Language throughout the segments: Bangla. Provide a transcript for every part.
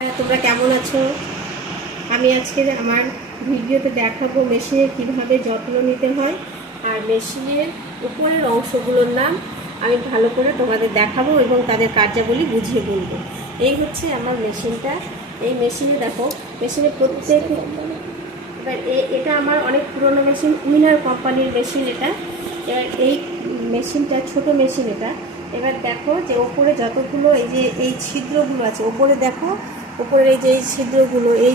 তোমরা কেমন আছো? আমি আজকে আমার ভিডিওতে দেখাবো মেশিনের কিভাবে যত্ন নিতে হয় আর মেশিনের উপরের অংশগুলোর নাম আমি ভালো করে তোমাদের দেখাবো এবং তাদের কার্যাবলী বুঝিয়ে বলবো। এই হচ্ছে আমার মেশিনটা। এই মেশিনে দেখো, মেশিনের প্রত্যেক এবার এটা আমার অনেক পুরনো মেশিন, উইনার কোম্পানির মেশিন এটা। এবার এই মেশিনটা ছোট মেশিন এটা। এবার দেখো যে ওপরে যতগুলো এই ছিদ্রগুলো আছে, ওপরে দেখো উপরের এই যে এই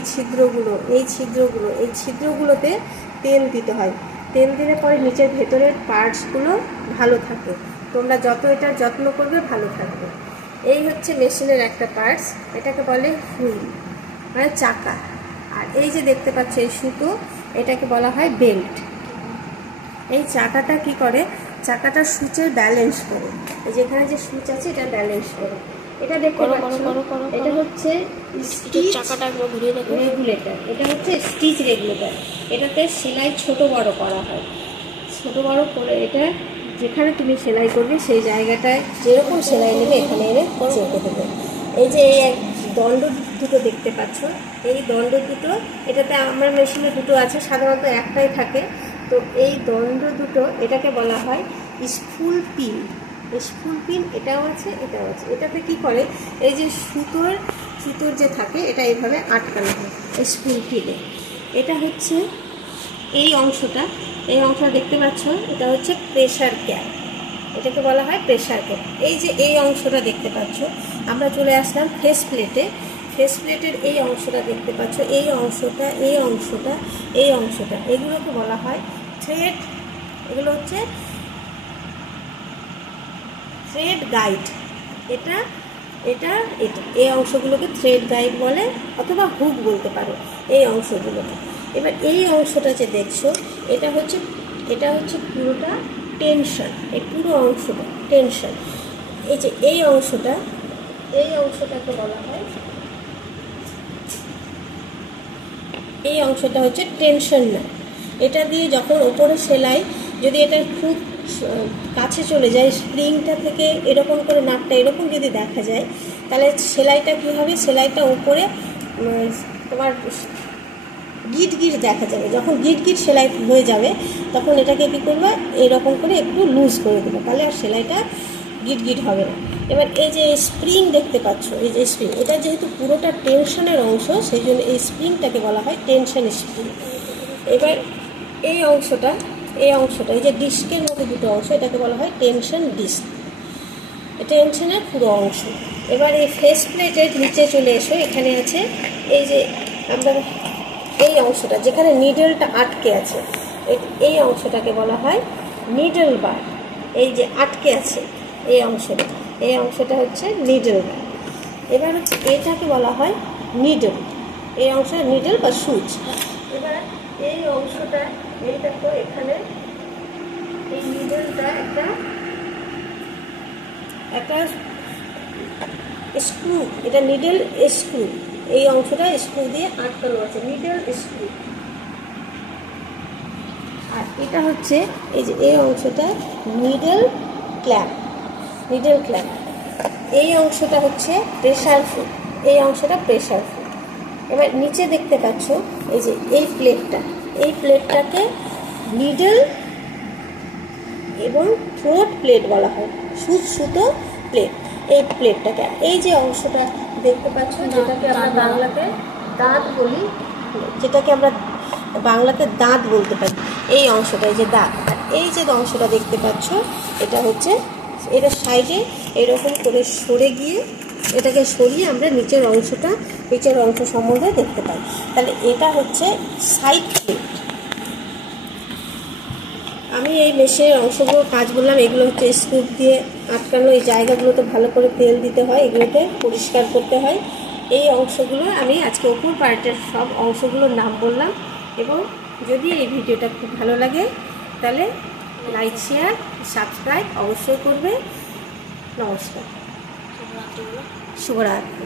ছিদ্রগুলোতে তেল দিতে হয়। তেল দিলে পরে নিচের ভেতরের পার্টসগুলো ভালো থাকে। তোমরা যত এটার যত্ন করবে ভালো থাকবে। এই হচ্ছে মেশিনের একটা পার্টস, এটাকে বলে হুইল মানে চাকা। আর এই যে দেখতে পাচ্ছ এই সুতো, এটাকে বলা হয় বেল্ট। এই চাকাটা কি করে? চাকাটা সুচের ব্যালেন্স করে, যেখানে যে সুচ আছে এটা ব্যালেন্স করে। এটা দেখতে পাচ্ছ, এটা হচ্ছে চাকাটা ঘুরিয়ে দেখো, রেগুলেটর। এটা হচ্ছে স্টিচ রেগুলেটর। এটাতে সেলাই ছোট বড় করা হয়। ছোট বড় করে এটা যেখানে তুমি সেলাই করবে সেই জায়গাটায় যেরকম সেলাই নেবে এখানে এনে চেপে দেবে। এই যে এই এক দণ্ড দুটো দেখতে পাচ্ছ, এই দণ্ড দুটো, এটাতে আমার মেশিনে দুটো আছে, সাধারণত একটাই থাকে। তো এই দণ্ড দুটো এটাকে বলা হয় স্পুল পিন। স্পুল পিন এটাও আছে, এটাও আছে। এটাতে কি করে, এই যে সুতোর যে থাকে এটা এইভাবে আটকানো হয় স্পুল পিনে। এটা হচ্ছে এই অংশটা দেখতে পাচ্ছ, এটা হচ্ছে প্রেসার ক্যাপ। এটাকে বলা হয় প্রেসার ক্যাপ। এই যে এই অংশটা দেখতে পাচ্ছ, আমরা চলে আসলাম ফেস প্লেটে। ফেস প্লেটের এই অংশটা দেখতে পাচ্ছ, এই অংশটা এগুলোকে বলা হয় থ্রেড। এগুলো হচ্ছে থ্রেড গাইড। এটা এই অংশগুলোকে থ্রেড গাইড বলে, অথবা হুক বলতে পারো এই অংশগুলোকে। এবার এই অংশটা যে দেখছো, এটা হচ্ছে পুরোটা টেনশন। এই পুরো অংশটা টেনশন। এই যে এই অংশটাকে বলা হয়, এই অংশটা হচ্ছে টেনশন না। এটা দিয়ে যখন ওপরে সেলাই, যদি এটা খুব কাছে চলে যায় স্প্রিংটা থেকে, এরকম করে নাটটা এরকম যদি দেখা যায়, তাহলে সেলাইটা কী হবে, সেলাইটা উপরে তোমার গিট দেখা যাবে। যখন গিট সেলাই হয়ে যাবে তখন এটাকে কী করবে, এরকম করে একটু লুজ করে দেবে, তাহলে আর সেলাইটা গিট হবে না। এবার এই যে স্প্রিং দেখতে পাচ্ছ, এই যে স্প্রিং, এটা যেহেতু পুরোটা টেনশনের অংশ, সেই জন্য এই স্প্রিংটাকে বলা হয় টেনশন স্প্রিং। এবার এই অংশটা এই যে ডিস্কের মধ্যে দুটো অংশ, এটাকে বলা হয় টেনশন ডিস্ক। টেনশনের পুরো অংশ। এবার এই ফেস প্লেটের নিচে চলে এসো, এখানে আছে এই যে আমরা এই অংশটা যেখানে নিডলটা আটকে আছে, এই অংশটাকে বলা হয় নিডল বার। এই যে আটকে আছে এই অংশটা হচ্ছে নিডল বার। এবার হচ্ছে এটাকে বলা হয় নিডল। এই অংশটা নিডল বা সুচ। এবার এই অংশটা, এই দেখো এখানে এই নিডলটা একটা স্ক্রু, এটা নিডল স্ক্রু। এই অংশটা স্ক্রু দিয়ে আটকানো আছে, নিডল স্ক্রু। আর এটা হচ্ছে এই যে এই অংশটা নিডল ক্ল্যাম্প। এই অংশটা হচ্ছে প্রেসার ফুট। এই অংশটা প্রেসার ফুট। এবার নিচে দেখতে পাচ্ছ এই যে এই প্লেটটাকে নিডল এবং থ্রোট প্লেট বলা হয়, সুতো প্লেট। এই প্লেটটাকে, এই যে অংশটা দেখতে পাচ্ছ, যেটাকে আমরা বাংলাতে দাঁত বলি, দাঁত বলতে পারি, এই অংশটা, এই যে দাঁত। এই যে অংশটা দেখতে পাচ্ছ, এটা সাইডে এরকম করে সরে গিয়ে, এটাকে সরিয়ে আমরা নিচের অংশ সম্বন্ধে দেখতে পাই। তাহলে এটা হচ্ছে সাইড প্লেট। আমি এই মেশিনের অংশগুলো কাজ বললাম, এগুলো হচ্ছে স্ক্রু দিয়ে আটকানো। এই জায়গাগুলোতে ভালো করে তেল দিতে হয়, এগুলোতে পরিষ্কার করতে হয়। এই অংশগুলো আমি আজকে উপর পার্টের সব অংশগুলোর নাম বললাম। এবং যদি এই ভিডিওটা খুব ভালো লাগে তাহলে লাইক, শেয়ার, সাবস্ক্রাইব অবশ্যই করবে। নমস্কার, শুভরাত্রি।